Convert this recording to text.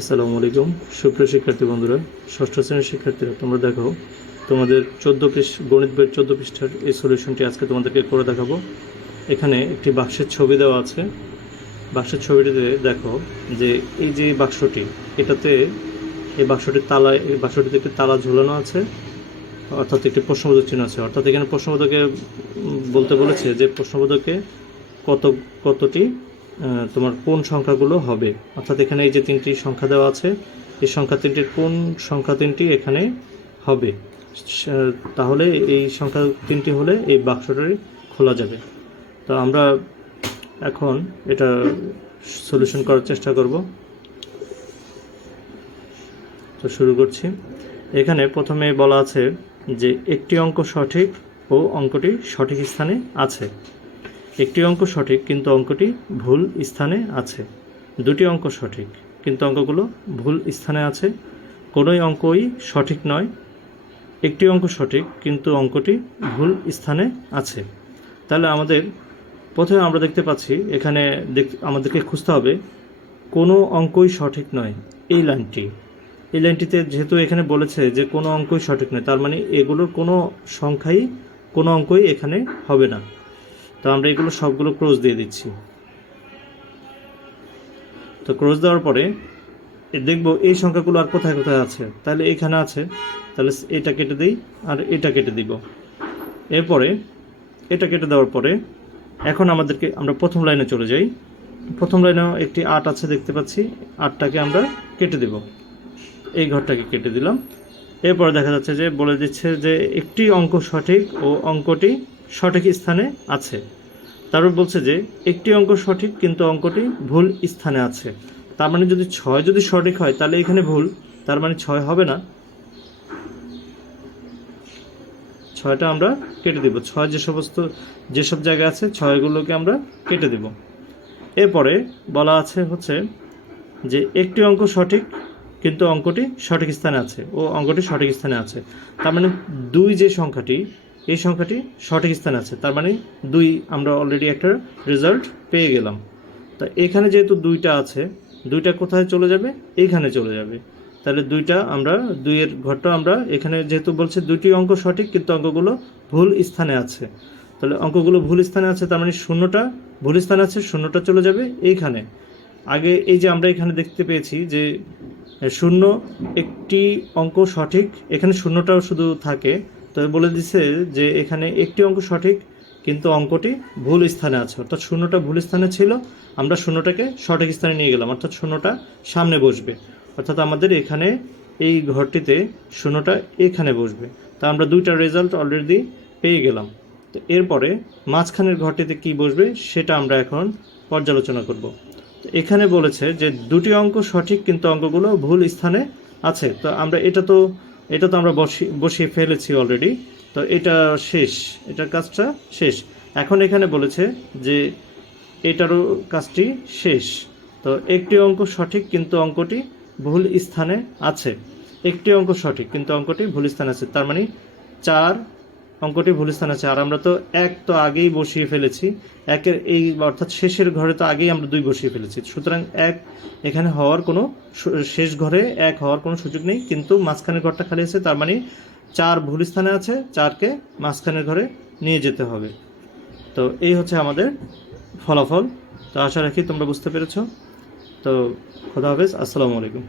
আসসালামু আলাইকুম। সুপ্রিয় শিক্ষার্থী বন্ধুরা, ষষ্ঠ শ্রেণির শিক্ষার্থীরা, তোমরা দেখো, তোমাদের চোদ্দ পৃষ্ঠ, গণিত বইয়ের চোদ্দ পৃষ্ঠার এই সলিউশনটি আজকে তোমাদেরকে করে দেখাবো। এখানে একটি বাক্সের ছবি দেওয়া আছে। বাক্সের ছবিটিতে দেখো যে, এই যে বাক্সটি, এটাতে এই বাক্সটির তালা এই বাক্সটিতে একটি তালা ঝুলানো আছে, অর্থাৎ একটি প্রশ্নবোধক চিহ্ন আছে। অর্থাৎ এখানে প্রশ্নবোধকে বলতে বলেছে যে, প্রশ্নবোধকে কত, কতটি তোমার কোন সংখ্যাগুলো হবে? অর্থাৎ এখানে এই যে তিনটি সংখ্যা দেওয়া আছে, এই সংখ্যা তিনটির কোন সংখ্যা তিনটি এখানে হবে? তাহলে এই সংখ্যা তিনটি হলে এই বাক্সটি খোলা যাবে। তো আমরা এখন এটা সলিউশন করার চেষ্টা করব। তো শুরু করছি। এখানে প্রথমে বলা আছে যে একটি অঙ্ক সঠিক ও অঙ্কটি সঠিক স্থানে আছে। একটি অঙ্ক সঠিক, কিন্তু অঙ্কটি ভুল স্থানে আছে। দুটি অঙ্ক সঠিক, কিন্তু অঙ্কগুলো ভুল স্থানে আছে। কোনোই অঙ্কই সঠিক নয়। একটি অঙ্ক সঠিক, কিন্তু অঙ্কটি ভুল স্থানে আছে। তাহলে আমাদের প্রথমে আমরা দেখতে পাচ্ছি, এখানে আমাদেরকে খুঁজতে হবে, কোনো অঙ্কই সঠিক নয় এই লাইনটি। এই লাইনটিতে যেহেতু এখানে বলেছে যে কোনো অঙ্কই সঠিক নয়, তার মানে এগুলোর কোনো সংখ্যাই কোনো অঙ্কই এখানে হবে না। তো আমরা এগুলো সবগুলো ক্রস দিয়ে দিচ্ছি। তো ক্রস দেওয়ার পরে দেখব এই সংখ্যাগুলো আর কোথায় কোথায় আছে। তাহলে এখানে আছে, তাহলে এটা কেটে দিই আর এটা কেটে দিব। এরপরে এটা কেটে দেওয়ার পরে এখন আমাদেরকে আমরা প্রথম লাইনে চলে যাই। প্রথম লাইনেও একটি আট আছে দেখতে পাচ্ছি, আটটাকে আমরা কেটে দেব। এই ঘরটাকে কেটে দিলাম। এরপরে দেখা যাচ্ছে যে বলে দিচ্ছে যে একটি অঙ্ক সঠিক ও অঙ্কটি সঠিক স্থানে আছে। তারপর বলছে যে, একটি অঙ্ক সঠিক, কিন্তু অঙ্কটি ভুল স্থানে আছে। তার মানে যদি ছয় যদি সঠিক হয়, তাহলে এখানে ভুল। তার মানে ছয় হবে না। ছয়টা আমরা কেটে দিব। ছয় যে সমস্ত যেসব জায়গা আছে, ছয়গুলোকে আমরা কেটে দিব। এরপরে বলা আছে হচ্ছে যে, একটি অঙ্ক সঠিক, কিন্তু অঙ্কটি সঠিক স্থানে আছে ও অঙ্কটি সঠিক স্থানে আছে। তার মানে দুই যে সংখ্যাটি এই সংখ্যাটি সঠিক স্থানে আছে। তার মানে দুই আমরা অলরেডি একটা রেজাল্ট পেয়ে গেলাম। তা এখানে যেহেতু দুইটা আছে, দুইটা কোথায় চলে যাবে? এইখানে চলে যাবে। তাহলে দুইটা আমরা, দুইয়ের ঘরটা আমরা এখানে যেহেতু বলছে দুটি অঙ্ক সঠিক, কিন্তু অঙ্কগুলো ভুল স্থানে আছে। তাহলে অঙ্কগুলো ভুল স্থানে আছে, তার মানে শূন্যটা ভুল স্থানে আছে, শূন্যটা চলে যাবে এইখানে। আগে এই যে আমরা এখানে দেখতে পেয়েছি যে, শূন্য একটি অঙ্ক সঠিক, এখানে শূন্যটাও শুধু থাকে তো বলে দিছে যে এখানে একটি অঙ্ক সঠিক, কিন্তু অঙ্কটি ভুল স্থানে আছে। অর্থাৎ শূন্যটা ভুল স্থানে ছিল, আমরা শূন্যটাকে সঠিক স্থানে নিয়ে গেলাম। অর্থাৎ শূন্যটা সামনে বসবে। অর্থাৎ আমাদের এখানে এই ঘরটিতে শূন্যটা এখানে বসবে। তা আমরা দুইটা রেজাল্ট অলরেডি পেয়ে গেলাম। তো এরপরে মাঝখানের ঘরটিতে কি বসবে, সেটা আমরা এখন পর্যালোচনা করব। তো এখানে বলেছে যে দুটি অঙ্ক সঠিক, কিন্তু অঙ্কগুলো ভুল স্থানে আছে। তো আমরা এটা তো এটা তো আমরা বসিয়ে বসিয়ে ফেলেছি অলরেডি তো এটা শেষ এটার কাজটা শেষ। এখন এখানে বলেছে যে এটারও কাজটি শেষ। তো একটি অঙ্ক সঠিক, কিন্তু অঙ্কটি ভুল স্থানে আছে। একটি অঙ্ক সঠিক, কিন্তু অঙ্কটি ভুল স্থানে আছে। তার মানে চার অঙ্কটি ভুল স্থানে আছে। আর আমরা তো এক তো আগেই বসিয়ে ফেলেছি। একের এই অর্থাৎ শেষের ঘরে তো আগেই আমরা দুই বসিয়ে ফেলেছি। সুতরাং এক এখানে হওয়ার কোনো শেষ ঘরে এক হওয়ার কোনো সুযোগ নেই। কিন্তু মাঝখানের ঘরটা খালি আছে, তার মানে চার ভুল স্থানে আছে, চারকে মাঝখানের ঘরে নিয়ে যেতে হবে। তো এই হচ্ছে আমাদের ফলাফল। তো আশা রাখি তোমরা বুঝতে পেরেছ। তো খোদা হাফেজ, আসসালামু আলাইকুম।